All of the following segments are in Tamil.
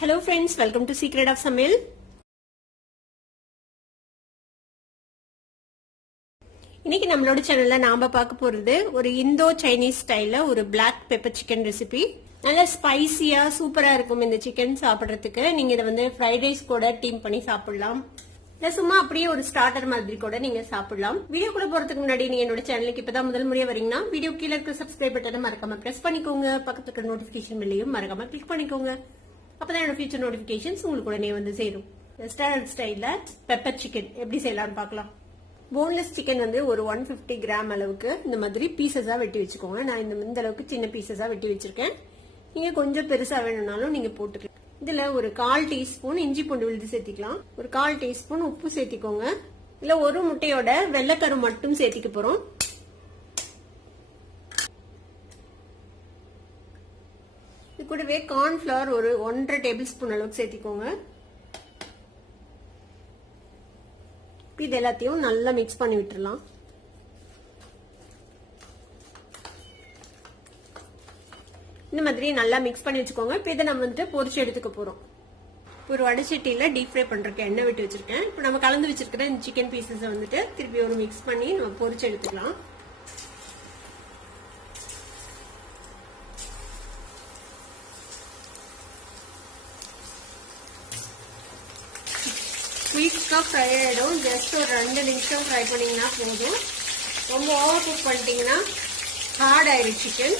Hello friends, welcome to Secret of Samil. இன்னைக்கு நம்மளோட சேனல்ல நாம பார்க்க போறது ஒரு இந்தோ சைனீஸ் ஸ்டைல்ல ஒரு பிளாக் பெப்பர் சிக்கன் ரெசிபி. நல்ல ஸ்பைசியா சூப்பரா இருக்கும் இந்த சிக்கன் சாப்பிடுறதுக்கு. நீங்க இதை வந்து ஃப்ரைட் ரைஸ் கூட டீம் பண்ணி சாப்பிடலாம். இல்ல சும்மா அப்படியே ஒரு ஸ்டார்டர் மாதிரி கூட நீங்க சாப்பிடலாம். வீடியோக்குள்ள போறதுக்கு முன்னாடி நீங்க என்னோட சேனலுக்கு இப்பதான் முதல் முறையா வரீங்கன்னா வீடியோ கீழே இருக்க சப்ஸ்கிரைப் பட்டனை மறக்காம பிரஸ் பண்ணிக்கோங்க. பக்கத்துல இருக்க நோட்டிபிகேஷன் பெல்லையும் மறக்காம கிளிக் பண்ணிக்கோங்க. அப்பதான் என்னோட ஃபியூச்சர் நோட்டிபிகேஷன்ஸ் உங்களுக்கு உடனே வந்து சேரும். ரெஸ்டாரண்ட் ஸ்டைல்ல பெப்பர் சிக்கன் எப்படி செய்யலாம்னு பார்க்கலாம். போன்லெஸ் சிக்கன் வந்து ஒரு 150 கிராம் அளவுக்கு இந்த மாதிரி பீசஸா வெட்டி வச்சுக்கோங்க. நான் இந்த அளவுக்கு சின்ன பீசஸா வெட்டி வச்சிருக்கேன். நீங்க கொஞ்சம் பெருசா வேணும்னாலும் நீங்க போட்டுக்கலாம். இதுல ஒரு 1/4 டீஸ்பூன் இஞ்சி பூண்டு விழுது சேர்த்திக்கலாம். ஒரு 1/4 டீஸ்பூன் உப்பு சேர்த்திக்கோங்க. இல்ல ஒரு முட்டையோட வெள்ளைக்கரு மட்டும் சேர்த்திக்க போறோம். இது கூடவே கார்ன்ஃபிளவர் ஒரு 1.5 டேபிள் ஸ்பூன் அளவுக்கு சேர்த்திக்கோங்க. இது எல்லாத்தையும் நல்லா மிக்ஸ் பண்ணி விட்டுறலாம். இந்த மாதிரி நல்லா மிக்ஸ் பண்ணி வச்சுக்கோங்க. இப்போ இதை நம்ம வந்துட்டு பொரிச்சு எடுத்துக்க போறோம். ஒரு வடைச்சட்டியில டீப் ஃப்ரை பண்றதுக்கு எண்ணெய் விட்டு வச்சிருக்கேன். இப்போ நம்ம கலந்து வச்சிருக்கிற இந்த சிக்கன் பீசஸ் வந்துட்டு திருப்பி ஒரு மிக்ஸ் பண்ணி நம்ம பொரிச்சு எடுத்துக்கலாம். குயிக்கா ஃப்ரை ஆயிடும். ஜஸ்ட் ஒரு 2 நிமிஷம் ஃப்ரை பண்ணீங்கன்னா போதும். ரொம்ப ஓவர் குக் பண்ணிட்டீங்கன்னா ஹார்ட் ஆயிடும் சிக்கன்.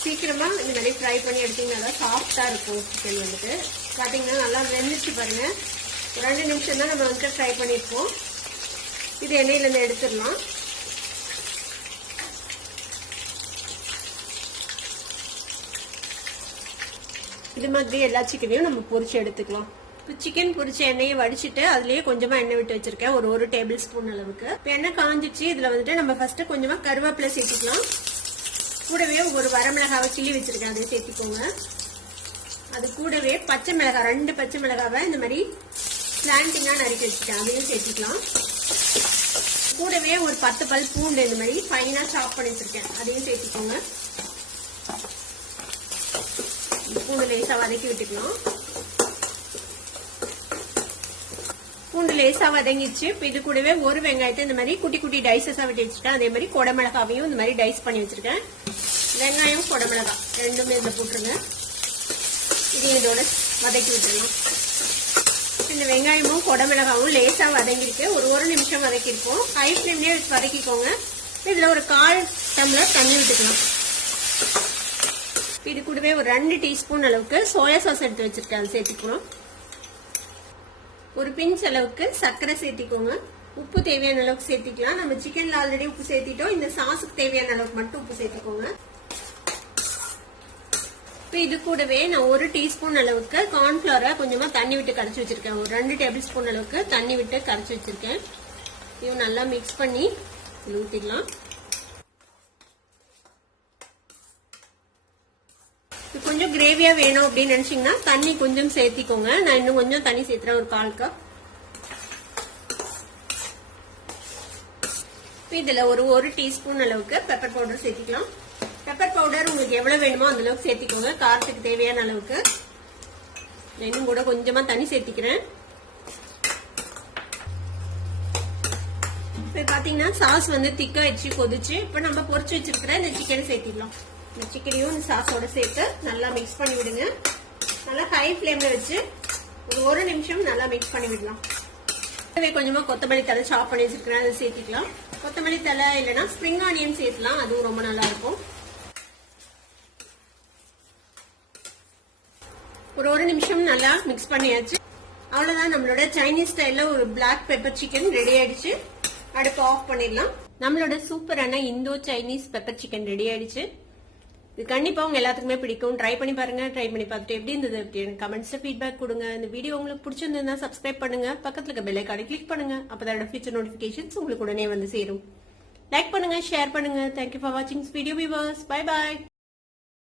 சீக்கிரமா இந்த மாதிரி ஃப்ரை பண்ணி எடுத்தீங்கன்னா தான் சாஃப்டா இருக்கும் சிக்கன் வந்துட்டு. பாத்தீங்கன்னா நல்லா வெந்துச்சு பாருங்க. ஒரு 2 நிமிஷம் தான் நம்ம வந்துட்டு ஃப்ரை பண்ணிருப்போம். இது எண்ணெயில இருந்து எடுத்துடலாம். இது மாதிரி எல்லா சிக்கனையும் நம்ம பொரிச்சு எடுத்துக்கலாம். சிக்கன் பொரிச்ச எண்ணெயை வடிச்சிட்டு அதுலயே கொஞ்சமா எண்ணெய் விட்டு வச்சிருக்கேன். ஒரு டேபிள் ஸ்பூன் அளவுக்கு. இப்போ எண்ணெய் காஞ்சிச்சு. இதுல வந்துட்டு நம்ம ஃபர்ஸ்ட் கொஞ்சமா கருவேப்பிலை சேர்த்துக்கலாம். கூடவே ஒரு வரமிளகாவை கிள்ளி வச்சிருக்கேன், அதை சேர்த்திக்கோங்க. அது கூடவே பச்சை மிளகாய் 2 பச்சை மிளகாவை இந்த மாதிரி ஸ்லாண்டிங்கா நறுக்கி வச்சிருக்கேன், அதையும் சேர்த்திக்கலாம். கூடவே ஒரு 10 பல் பூண்டு இந்த மாதிரி ஃபைனா சாப் பண்ணி வச்சிருக்கேன், அதையும் சேர்த்திக்கோங்க. பூண்டு லேசா வதக்கி விட்டுக்கலாம். பூண்டு லேசா வதங்கிச்சு. இப்போ இது கூடவே ஒரு வெங்காயத்தை இந்த மாதிரி குட்டி குட்டி டைசஸா வெட்டி வச்சிருக்கேன். அதே மாதிரி கொடமிளகாவையும் இந்த மாதிரி டைஸ் பண்ணி வச்சிருக்கேன். வெங்காயம் கொடமிளகாய் ரெண்டுமே இதுல போட்டுருங்க. இதையும் இதோட வதக்கி விட்டுருலாம். இந்த வெங்காயமும் கொடமிளகாவும் லேசா வதங்கிருக்கு. ஒரு நிமிஷம் வதக்கிருக்கோம். ஹை ஃபிளேம்லயே வதக்கிக்கோங்க. இதுல ஒரு 1/4 டம்ளர் தண்ணி விட்டுக்கலாம். இது கூடவே ஒரு 2 டீஸ்பூன் அளவுக்கு சோயா சாஸ் எடுத்து வச்சிருக்கேன், அது சேர்த்துக்கணும். ஒரு பிஞ்ச் அளவுக்கு சர்க்கரை சேர்த்திக்கோங்க. உப்பு தேவையான அளவுக்கு சேர்த்திக்கலாம். நம்ம சிக்கன்ல ஆல்ரெடி உப்பு சேர்த்திட்டோம். இந்த சாஸுக்கு தேவையான அளவுக்கு மட்டும் உப்பு சேர்த்திக்கோங்க. இப்போ இது கூடவே நான் 1 டீஸ்பூன் அளவுக்கு கார்ன்ஃபிளவரை கொஞ்சமா தண்ணி விட்டு கரைச்சி வச்சிருக்கேன். ஒரு 2 டேபிள் ஸ்பூன் அளவுக்கு தண்ணி விட்டு கரைச்சி வச்சிருக்கேன். இதையும் நல்லா மிக்ஸ் பண்ணி ஊத்திடலாம். கொஞ்சம் கிரேவியா வேணும் அப்படின்னு நினைச்சீங்கன்னா தண்ணி கொஞ்சம் சேர்த்திக்கோங்க. நான் இன்னும் கொஞ்சம் தண்ணி சேர்த்துறேன், ஒரு 1/4 கப். இதுல ஒரு டீஸ்பூன் அளவுக்கு பெப்பர் பவுடர் சேர்த்திக்கலாம். பெப்பர் பவுடர் உங்களுக்கு எவ்வளவு வேணுமோ அந்த அளவுக்கு சேர்த்திக்கோங்க, காரத்துக்கு தேவையான அளவுக்கு. இன்னும் கூட கொஞ்சமா தண்ணி சேர்த்திக்கிறேன். பாத்தீங்கன்னா சாஸ் வந்து திக்காயிடுச்சு, கொதிச்சு. இப்ப நம்ம பொரிச்சு வச்சிருக்கிற இந்த சிக்கனை சேர்த்திக்கலாம். இந்த சிக்கனையும் இந்த சாஸோட சேர்த்து நல்லா மிக்ஸ் பண்ணி விடுங்க. நல்லா ஹை ஃபிளேம்ல வச்சு ஒரு நிமிஷம் நல்லா மிக்ஸ் பண்ணி விடலாம். கொஞ்சமா கொத்தமல்லி தலை சாப் பண்ணி வச்சிருக்கிறேன், அதை சேர்த்திக்கலாம். கொத்தமல்லி தலை இல்லைன்னா ஸ்ப்ரிங் ஆனியன் சேர்த்துலாம், அதுவும் ரொம்ப நல்லா இருக்கும். ஒரு நிமிஷம் நல்லா மிக்ஸ் பண்ணியாச்சு. அவ்வளவுதான், நம்மளோட சைனீஸ் ஸ்டைல்ல ஒரு பிளாக் பெப்பர் சிக்கன் ரெடி ஆயிடுச்சு. அடுப்பு ஆஃப் பண்ணிடலாம். நம்மளோட சூப்பரான இந்தோ சைனீஸ் பெப்பர் சிக்கன் ரெடி ஆயிடுச்சு. இது கண்டிப்பா உங்க எல்லாத்துக்குமே பிடிக்கும். ட்ரை பண்ணி பாருங்க. ட்ரை பண்ணி பார்த்துட்டு எப்படி இருந்தது கமெண்ட்ஸ்ல ஃபீட்பேக் கொடுங்க. இந்த வீடியோ உங்களுக்கு பிடிச்சிருந்ததுன்னா சப்ஸ்கிரைப் பண்ணுங்க. பக்கத்துல இருக்க பெல் ஐகானை கிளிக் பண்ணுங்க. அப்பதான் ஃபியூச்சர் நோட்டிபிகேஷன்ஸ் உங்களுக்கு உடனே வந்து சேரும். லைக் பண்ணுங்க, ஷேர் பண்ணுங்க. தேங்க்யூ ஃபார் வாட்சிங் வீடியோ வியூவர்ஸ். Bye bye.